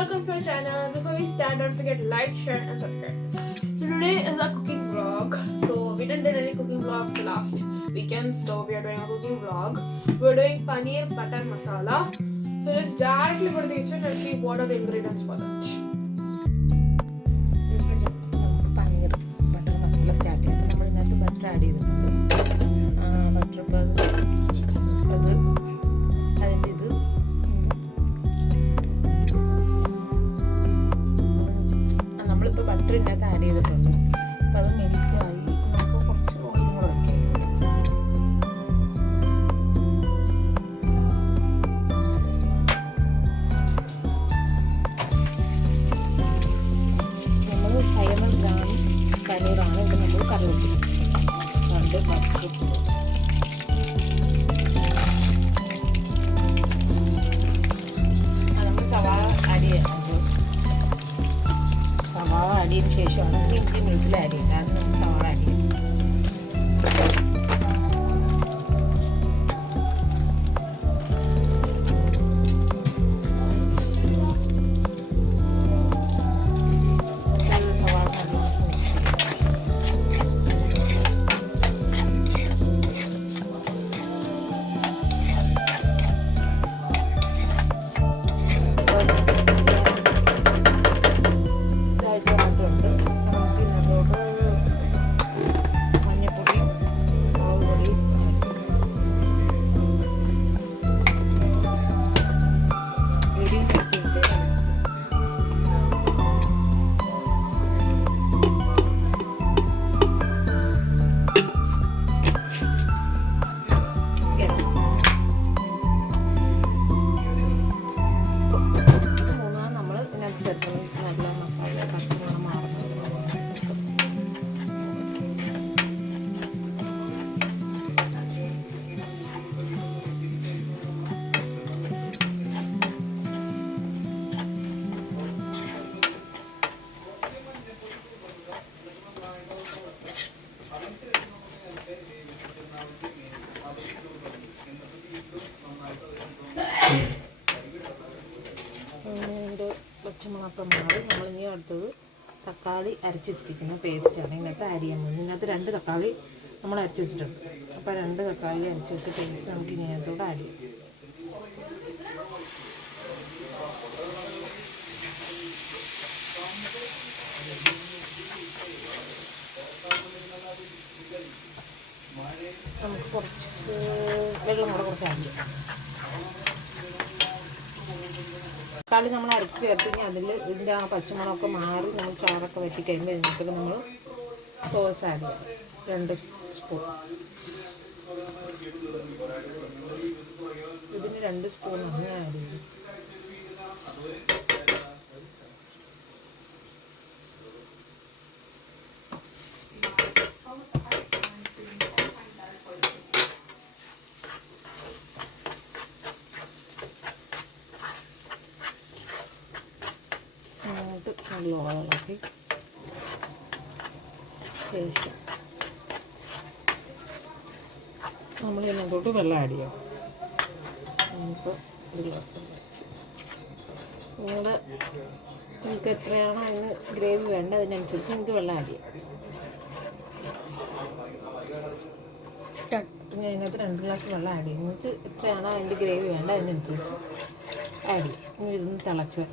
welcome to my channel. Before we start, don't forget to like, share and subscribe. So today is a cooking vlog. So we didn't do any cooking vlog the last weekend, so we are doing a cooking vlog. We're doing paneer butter masala. So let's directly go to the kitchen and see what are the ingredients for that. paneer butter masala start ചെയ്യാം. നമ്മൾ ഇതിനകത്ത് butter add ചെയ്തിട്ടുണ്ട്. Butter ഇപ്പോൾ അത് അതിൻ്റെ ഇത് നമ്മളിപ്പോൾ butter ഇതിനകത്ത് ആഡ് ചെയ്തിട്ടുണ്ട്. അപ്പോൾ അത് മെൽറ്റായി നമുക്ക് കുറച്ച് ഓയിലും കൂടെ വയ്ക്കാം. നമ്മൾ 500 ഗ്രാം പനീറാണ് ഇത് നമ്മൾ കറി വെക്കുന്നത്. ബട്ടർ നമ്മൾ സവാള ആഡ് ചെയ്യുന്നത്. സവാള ആഡ് ചെയ്തതിന് ശേഷമാണ് ഇഞ്ചി വെളുത്തുള്ളി ആഡ് ചെയ്യുന്നത്. അത് നമ്മൾ സവാള ആഡ് ചെയ്യും. പച്ചമുളകൊക്കെ മാറി നമ്മളിനി അടുത്തത് തക്കാളി അരച്ച് വെച്ചിരിക്കുന്ന പേസ്റ്റാണ് ഇതിനകത്ത് ആഡ് ചെയ്യാൻ പോകുന്നത്. ഇതിനകത്ത് 2 തക്കാളി നമ്മൾ അരച്ച് വെച്ചിട്ടുണ്ട്. അപ്പോൾ 2 തക്കാളി അരച്ച് വെച്ച പേസ്റ്റ് നമുക്ക് ഇതിനകത്തോട് ആഡ് ചെയ്യാം. നമുക്ക് കുറച്ച് വെള്ളം കൂടെ കുറച്ച് ആഡ് ചെയ്യാം. തക്കാളി നമ്മൾ അരച്ച് ചേർത്ത് കഴിഞ്ഞാൽ അതിൽ ഇതിൻ്റെ ആ പച്ചമുളകൊക്കെ മാറി നമ്മൾ ചാറൊക്കെ വെട്ടി കഴിയുമ്പോൾ ഇതിനകത്തേക്ക് നമ്മൾ സോസ് ആഡ് ചെയ്യാം. 2 സ്പൂൺ ഇതിന് 2 സ്പൂൺ അങ്ങനെ ആഡ് ചെയ്യും. നല്ലോളമാക്കി ശേഷം നമ്മൾ ഇതിനകത്തോട്ട് വെള്ളം ആഡ് ചെയ്യാം. നമുക്ക് ഒരു ഗ്ലാസ് നിങ്ങളുടെ നിങ്ങൾക്ക് എത്രയാണോ അതിന് ഗ്രേവി വേണ്ട അതിനനുസരിച്ച് നിങ്ങൾക്ക് വെള്ളം ആഡ് ചെയ്യാം. ഞാൻ അതിനകത്ത് 2 ഗ്ലാസ് വെള്ളം ആഡ് ചെയ്യും. നിങ്ങൾക്ക് എത്രയാണോ അതിൻ്റെ ഗ്രേവി വേണ്ട അതിനനുസരിച്ച് ആഡ് ചെയ്യും. ഇനി ഇതൊന്ന് തിളച്ച്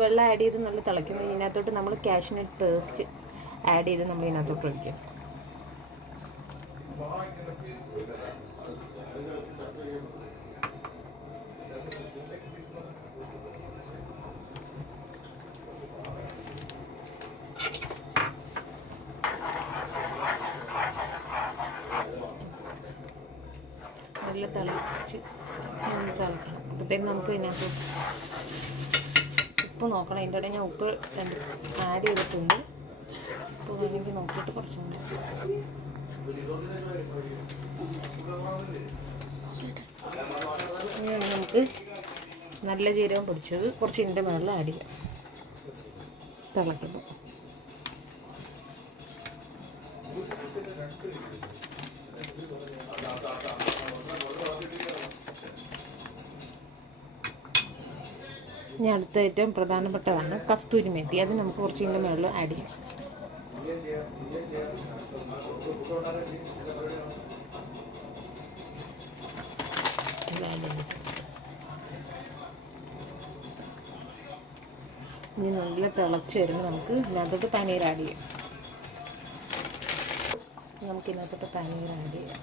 വെള്ളം ആഡ് ചെയ്ത് നല്ല തിളയ്ക്കുമ്പോൾ ഇതിനകത്തോട്ട് നമ്മൾ കാഷ്നട്ട് പേസ്റ്റ് ആഡ് ചെയ്ത് നമ്മൾ ഇതിനകത്തോട്ട് ഒഴിക്കും. നല്ല തിളച്ച് തിളക്കണം. അപ്പോഴത്തേക്കും നമുക്ക് ഇതിനകത്തോട്ട് ഉപ്പ് നോക്കണം. അതിൻ്റെ ഇടയിൽ ഞാൻ ഉപ്പ് 2 ആഡ് ചെയ്തിട്ടുണ്ട്. ഉപ്പ് വേണമെങ്കിൽ നോക്കിയിട്ട് കുറച്ചുകൂടി നമുക്ക് നല്ല ജീരകം പൊടിച്ചത് കുറച്ച് ഇതിൻ്റെ മുകളിൽ ആഡ് ചെയ്യാം. തിളക്കുമ്പോൾ ഇനി അടുത്ത ഏറ്റവും പ്രധാനപ്പെട്ടതാണ് കസ്തൂരി മേത്തി. അത് നമുക്ക് കുറച്ച് ഇതിൻ്റെ മുകളിൽ ആഡ് ചെയ്യാം. ഇനി നല്ല തിളച്ച് വരുമ്പോൾ നമുക്ക് ഇതിനകത്തോട്ട് പനീർ ആഡ് ചെയ്യാം. നമുക്കിതിനകത്തോട്ട് പനീർ ആഡ് ചെയ്യാം.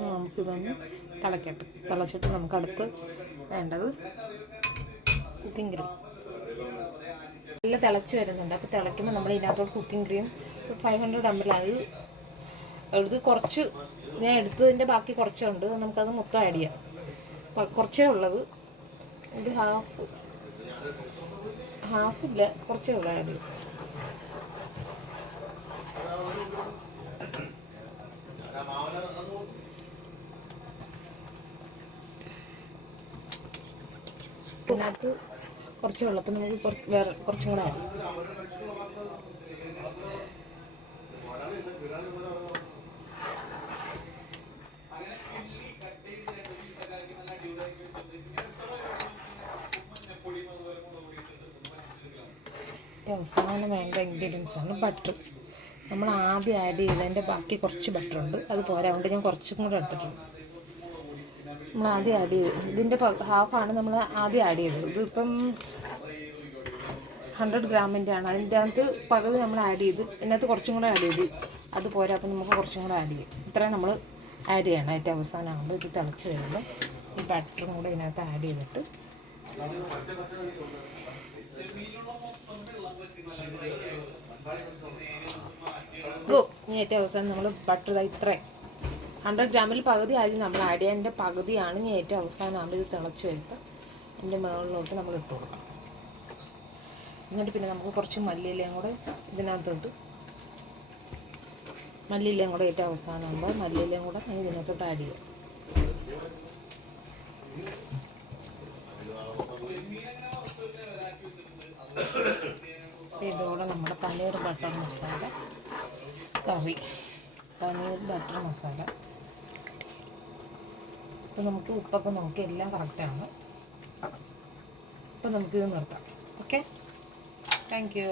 നമുക്കിതൊന്ന് തിളക്കട്ടെ. തിളച്ചിട്ട് നമുക്ക് അടുത്ത് വേണ്ടത് കുക്കിംഗ് ക്രീം. നല്ല തിളച്ച് വരുന്നുണ്ട്. അപ്പോൾ തിളയ്ക്കുമ്പോൾ നമ്മൾ ഇതിനകത്തോട്ട് കുക്കിംഗ് ക്രീം 500 ml അത് കുറച്ച് ഞാൻ എടുത്തതിൻ്റെ ബാക്കി കുറച്ചുണ്ട്. നമുക്കത് മൊത്തം ആഡ് ചെയ്യാം. കുറച്ചേ ഉള്ളത്, ഇത് ഹാഫില്ല, കുറച്ചേ ഉള്ളൂ ആഡ് ചെയ്യും. ഇതിനകത്ത് കുറച്ച് വെള്ളത്തിൽ നമുക്ക് വേറെ കുറച്ചും കൂടെ ആഡ് ചെയ്യും. അവസാനം വേണ്ട ഇൻഗ്രീഡിയൻസ് ആണ് ബട്ടർ. നമ്മൾ ആദ്യം ആഡ് ചെയ്തതിൻ്റെ ബാക്കി കുറച്ച് ബട്ടർ ഉണ്ട്, അത് പോരാ. അതുകൊണ്ട് ഞാൻ കുറച്ചും കൂടെ എടുത്തിട്ടുണ്ട്. നമ്മൾ ആദ്യം ആഡ് ചെയ്ത് ഇതിൻ്റെ ഹാഫാണ് നമ്മൾ ആദ്യം ആഡ് ചെയ്തത്. ഇതിപ്പം 100 ഗ്രാമിൻ്റെ ആണ്. അതിൻ്റെ അകത്ത് പകുതി നമ്മൾ ആഡ് ചെയ്ത് ഇതിനകത്ത് കുറച്ചും കൂടെ ആഡ് ചെയ്ത് അത് പോരാ. അപ്പം നമുക്ക് കുറച്ചും കൂടെ ആഡ് ചെയ്യും. ഇത്രയും നമ്മൾ ആഡ് ചെയ്യണം. ഏറ്റവും അവസാനമാകുമ്പോൾ ഇത് തിളച്ച് വരുമ്പോൾ ഈ ബട്ടറും കൂടെ ഇതിനകത്ത് ആഡ് ചെയ്തിട്ട് ഇനി ഏറ്റവും അവസാനം നമ്മൾ ബട്ടർ ഇത്രയും 100 ഗ്രാമിൽ പകുതി ആദ്യം നമ്മൾ ആഡ് ചെയ്യാൻ്റെ പകുതിയാണ്. ഇനി ഏറ്റവും അവസാനമാകുമ്പോൾ ഇത് തിളച്ച് വരുമ്പോൾ ഇതിൻ്റെ മുകളിലോട്ട് നമ്മൾ ഇട്ട് കൊടുക്കണം. എന്നിട്ട് പിന്നെ നമുക്ക് കുറച്ച് മല്ലിയിലയും കൂടെ ഇതിനകത്തോട്ട് ഏറ്റവും അവസാനമാകുമ്പോൾ മല്ലിയിലയും കൂടെ ഇതിനകത്തോട്ട് ആഡ് ചെയ്യാം. ഇതോടെ നമ്മുടെ പനീർ ബട്ടർ മസാല കറി, പനീർ ബട്ടർ മസാല. അപ്പോൾ നമുക്ക് ഉപ്പൊക്കെ നോക്കി എല്ലാം കറക്റ്റാണ്. അപ്പോൾ നമുക്കിത് നിർത്താം. Okay, thank you.